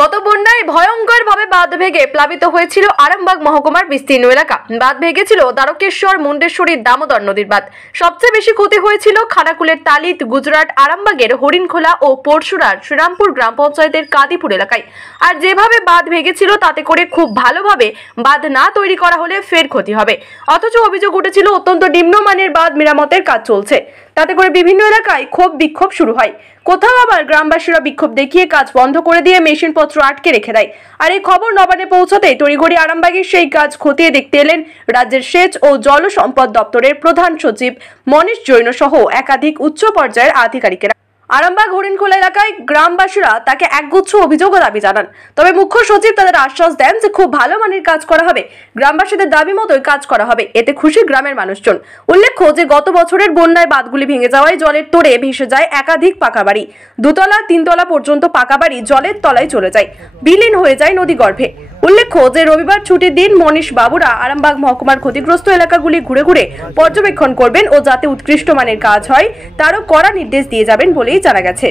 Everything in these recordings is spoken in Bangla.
গত বন্যায় ভয়ঙ্করভাবে বাঁধ ভেঙে প্লাবিত হয়েছিল আরামবাগ মহকুমার বিস্তীর্ণ এলাকা। বাঁধ ভেঙেছিল দ্বারকেশ্বর, মুন্ডেশ্বরী, দামোদর নদীর বাঁধ। সবচেয়ে বেশি ক্ষতি হয়েছিল খানাকুলের তালিত, গুজরাট, আরামবাগের হরিণখোলা ও পরশুরার শ্রীরামপুর গ্রাম পঞ্চায়েতের কাদিপুর এলাকায়। আর যেভাবে বাঁধ ভেঙেছিল তাতে করে খুব ভালোভাবে বাঁধ না তৈরি করা হলে ফের ক্ষতি হবে। অথচ অভিযোগ উঠেছিল অত্যন্ত নিম্নমানের বাঁধ মেরামতের কাজ চলছে। তাতে করে বিভিন্ন এলাকায় ক্ষোভ বিক্ষোভ শুরু হয়। কোথাও আবার গ্রামবাসীরা বিক্ষোভ দেখিয়ে কাজ বন্ধ করে দিয়ে মেশিনপত্র আটকে রেখে দেয়। আর এই খবর নবান্নে পৌঁছাতেই তড়িঘড়ি আরামবাগের সেই কাজ খতিয়ে দেখতে এলেন রাজ্যের সেচ ও জল সম্পদ দপ্তরের প্রধান সচিব মনীশ জৈন সহ একাধিক উচ্চ পর্যায়ের আধিকারিকেরা। আরামবাগ হরিণখোলা এলাকায় গ্রামবাসীরা তাকে একগুচ্ছ অভিযোগ ও দাবি জানান। তবে মুখ্য সচিব তাদের আশ্বাস দেন যে খুব ভালো মানের কাজ করা হবে, গ্রামবাসীদের দাবি মতোই কাজ করা হবে। এতে খুশি গ্রামের মানুষজন। উল্লেখ্য যে গত বছরের বন্যায় বাঁধগুলি ভেঙে যাওয়ায় জলের তোড়ে ভেসে যায় একাধিক পাকা বাড়ি। 2 তলা 3 তলা পর্যন্ত পাকা বাড়ি জলের তলায় চলে যায়, বিলীন হয়ে যায় নদী গর্ভে। উল্লেখ্য যে রবিবার ছুটির দিন মনীশ বাবুরা আরামবাগ মহকুমার ক্ষতিগ্রস্ত এলাকাগুলি ঘুরে ঘুরে পর্যবেক্ষণ করবেন ও যাতে উৎকৃষ্ট মানের কাজ হয় তারও কড়া নির্দেশ দিয়ে যাবেন বলেই জানা গেছে।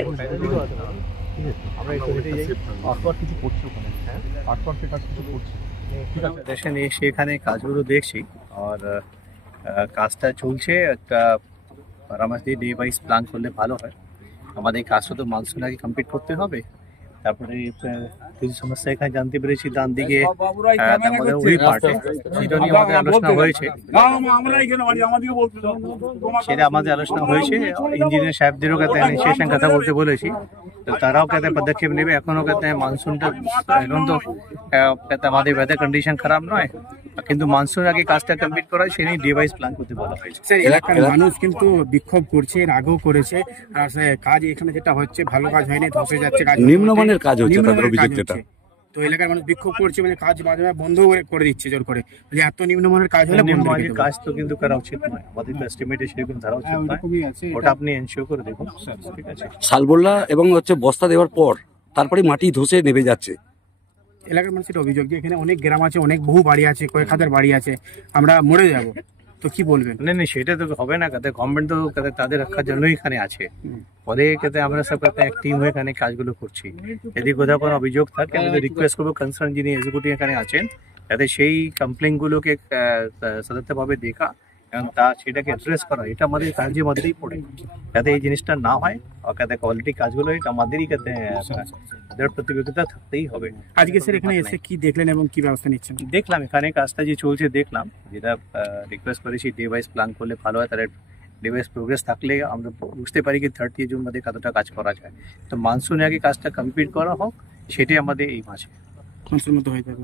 সেখানে কাজগুলো দেখছি আর কাজটা চলছে। একটা পরামর্শ দিয়ে ডে ওয়াইজ প্ল্যান করলে ভালো হয়। আমাদের কাজটা তো মানসুন আগে কমপ্লিট করতে হবে। তারপরে কিছু সমস্যা এখানে জানতে পেরেছি ডান দিকে ওই পার্টে সেটা নিয়ে আমাদের আলোচনা হয়েছে। সেটা আমাদের আলোচনা হয়েছে। ইঞ্জিনিয়ার সাহেবদেরও কাছে ইনিশিয়েশন কথা বলতে বলেছি, তো তারাও কাছে পদক্ষেপ নেবে। এখনো কাছে মানসুনটা এখন তো আমাদের ওয়েদার কন্ডিশন খারাপ নয়, কিন্তু মানসুন আগে কাজটা কমপ্লিট করা সে নিয়ে ডিভাইস প্ল্যান করতে বলা হয়েছে। এলাকার মানুষ কিন্তু বিক্ষোভ করছে, আগেও করেছে। আর কাজ এখানে যেটা হচ্ছে ভালো কাজ হয়নি, ধসে যাচ্ছে, কাজ নিম্নমানের কাজ হচ্ছে তাদের অভিযোগ যেটা। তো এলাকার মানুষ বিক্ষোভ করছে, মানে কাজ মাঝে মাঝে বন্ধ করে দিচ্ছে জোর করে। এত নিম্নমানের কাজ হলে নিম্নমানের কাজ তো কিন্তু করা উচিত নয়। আমাদের তো এস্টিমেটে সেরকম ধরা উচিত নয়, ওটা আপনি এনশিওর করে দেখুন। ঠিক আছে, শালবল্লা এবং বস্তা দেওয়ার পর তারপরে মাটি ধসে নেমে যাচ্ছে। এলাকার মানুষের অভিযোগ যে এখানে অনেক গ্রাম আছে, অনেক বহু বাড়ি আছে, কয়েক হাজার বাড়ি আছে, আমরা মরে যাব। তো কি বলবেন? না, সেটা তো হবে না। গভর্নমেন্ট তো তাদের রক্ষার জন্যই এখানে আছে। পরে আমরা সব এক টিম হয়ে এখানে কাজগুলো করছি। যদি কোথাও কোনো অভিযোগ থাকে আমি রিকোয়েস্ট করবো কনসার্ন যিনি এক্সিকিউটিভ এখানে আছেন যাতে সেই কমপ্লেন গুলোকে সতর্কভাবে দেখা এবং সেটাকে অ্যাড্রেস করা, এটা আমাদের কাজের মধ্যেই পড়ে। যাতে এই জিনিসটা না হয় আর কোয়ালিটি কাজগুলো এটা আমাদেরই প্রতিযোগিতা থাকতেই হবে। আজকে স্যার এখানে এসে কি দেখলেন এবং কি ব্যবস্থা নিচ্ছেন? দেখলাম এখানে কাজটা যে চলছে, দেখলাম যেটা রিকোয়েস্ট করেছি ডে ওয়াইজ প্ল্যান করলে ভালো হয়। তার ডে ওয়াইজ প্রোগ্রেস থাকলে আমরা বুঝতে পারি কি 30 জুন মধ্যে কতটা কাজ করা যায়। তো মানসুনে আগে কাজটা কমপ্লিট করা হোক, সেটাই আমাদের এই মাসে মানসুন মতো হয়ে যাবে।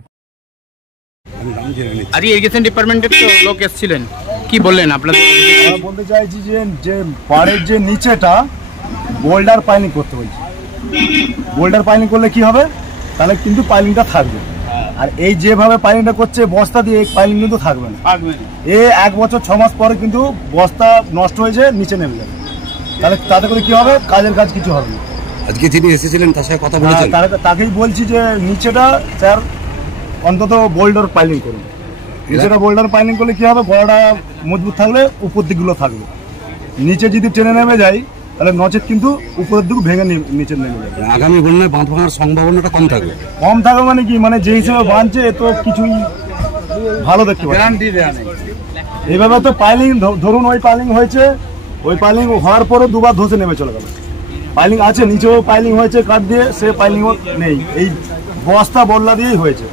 আজকে ইরিগেশন ডিপার্টমেন্টের তো লোক এসেছিলেন, কি বললেন আপনাদের? বলতে চাইছি যে পাড়ের যে নিচেটা বোল্ডার পাইলিং করতে বলছি। বোল্ডার পাইলিং করলে কি হবে, তাহলে কিন্তু পাইলিংটা থাকবে। আর এই যেভাবে পাইলিংটা করছে বস্তা দিয়ে, এই পাইলিং কিন্তু থাকবে না। এই 1 বছর 6 মাস পরে কিন্তু বস্তা নষ্ট হয়েছে, নিচে নেমে যাবে। তাহলে তাতে করে কি হবে, কাজের কাজ কিছু হবে না। আজকে যিনি এসেছিলেন তার সাথে কথা বলেছেন, তাকেই বলছি যে নিচেটা স্যার অন্তত বোল্ডার পাইলিং করুন। নিচেটা বোল্ডার পাইলিং করলে কি হবে, গোড়াটা মজবুত থাকলে উপর দিকগুলো থাকবে। নিচে যদি টেনে নেমে যায় তাহলে নচেত কিন্তু উপরের দিকে ভেঙে নিচে নেমে যাবে। আগামী বন্যায় বাঁধ ভাঙার সম্ভাবনাটা কম থাকবে। কম থাকবে মানে কি, মানে যে হিসেবে বাঁধছে তো কিছুই ভালো দেখতে পাচ্ছি। এইভাবে তো পাইলিং ধরুন ওই পাইলিং হয়েছে, ওই পাইলিং হওয়ার পরে 2 বার ধসে নেমে চলে গেল। পাইলিং আছে, নিচেও পাইলিং হয়েছে কাঠ দিয়ে, সে পাইলিংও নেই। এই বস্তা বল্লা দিয়েই হয়েছে।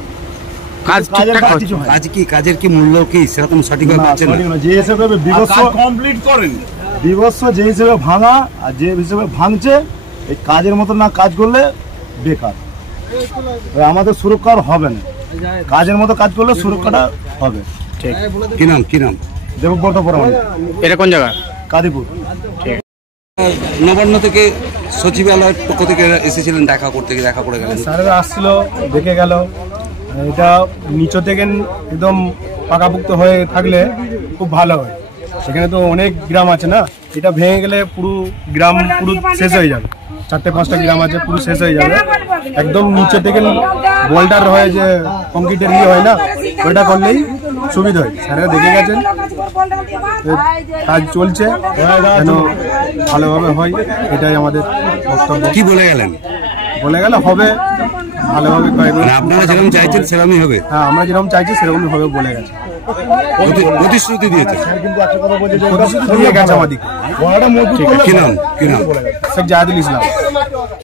কাজের কি মূল্য কি সেরকম সঠিকভাবে পাচ্ছেন না? যে হিসেবে কমপ্লিট করেন, বিবস্ত্র যে হিসেবে ভাঙা আর যে হিসেবে ভাঙছে, এই কাজের মতো না কাজ করলে বেকার। আমাদের সুরক্ষা হবে না, কাজের মতো কাজ করলে সুরক্ষাটা হবে। ঠিক। কি নাম? দেবব্রত পরমাণু। এটা কোন জায়গা? কাদিপুর। নবান্ন থেকে সচিবালয়ের পক্ষ থেকে এসেছিলেন দেখা করতে, দেখা করে গেলেন। স্যারেরা আসছিল, দেখে গেল। এটা নিচে থেকে একদম পাকাপুক্ত হয়ে থাকলে খুব ভালো হয়। এখানে তো অনেক গ্রাম আছে না, এটা ভেঙে গেলে পুরো গ্রাম পুরো শেষ হয়ে যাবে। 4-5টা গ্রাম আছে, পুরো শেষ হয়ে যাবে। একদম নিচে থেকে বোল্ডার হয়, যে কংক্রিটের হয় না, ওইটা করলেই সুবিধা হয়। স্যারেরা দেখে গেছেন, কাজ চলছে, যেন ভালোভাবে হয়, এটাই আমাদের বক্তব্য। কি বলে গেলেন? বলে গেলে হবে। ভালোভাবে মানে আপনারা যেরকম চাইছেন সেরকমই হবে? হ্যাঁ, আমরা যেরকম চাইছি সেরকমই হবে বলে গেছে, প্রতিশ্রুতি দিয়েছে। প্রতিশ্রুতি দিয়ে গেছে আমাদেরকে। কি নাম? শেখ জাহিদুল ইসলাম।